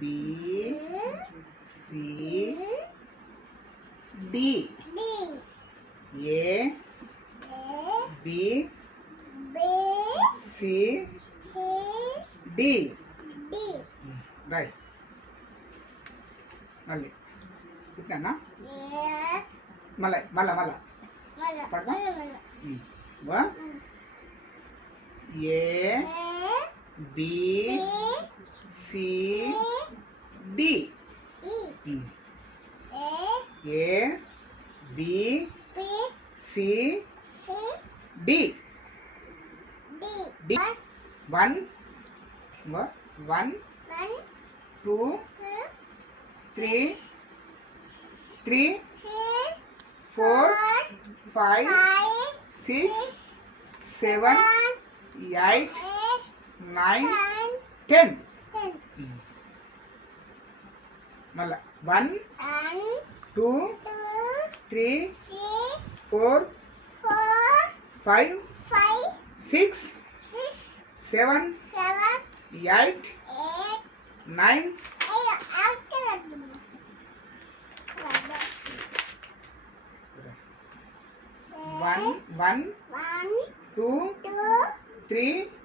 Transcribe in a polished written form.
B C D A B C D right మళ్ళీ ఇట్లా మళ్ళీ మళ్ళా మళ్ళా పడతా A B C D A B C D D 1 1 2 3 3 4 5 6 7 8 9 10 మళ్ళా 1 2 3 4 5 6 7 8 9 1 1 2 3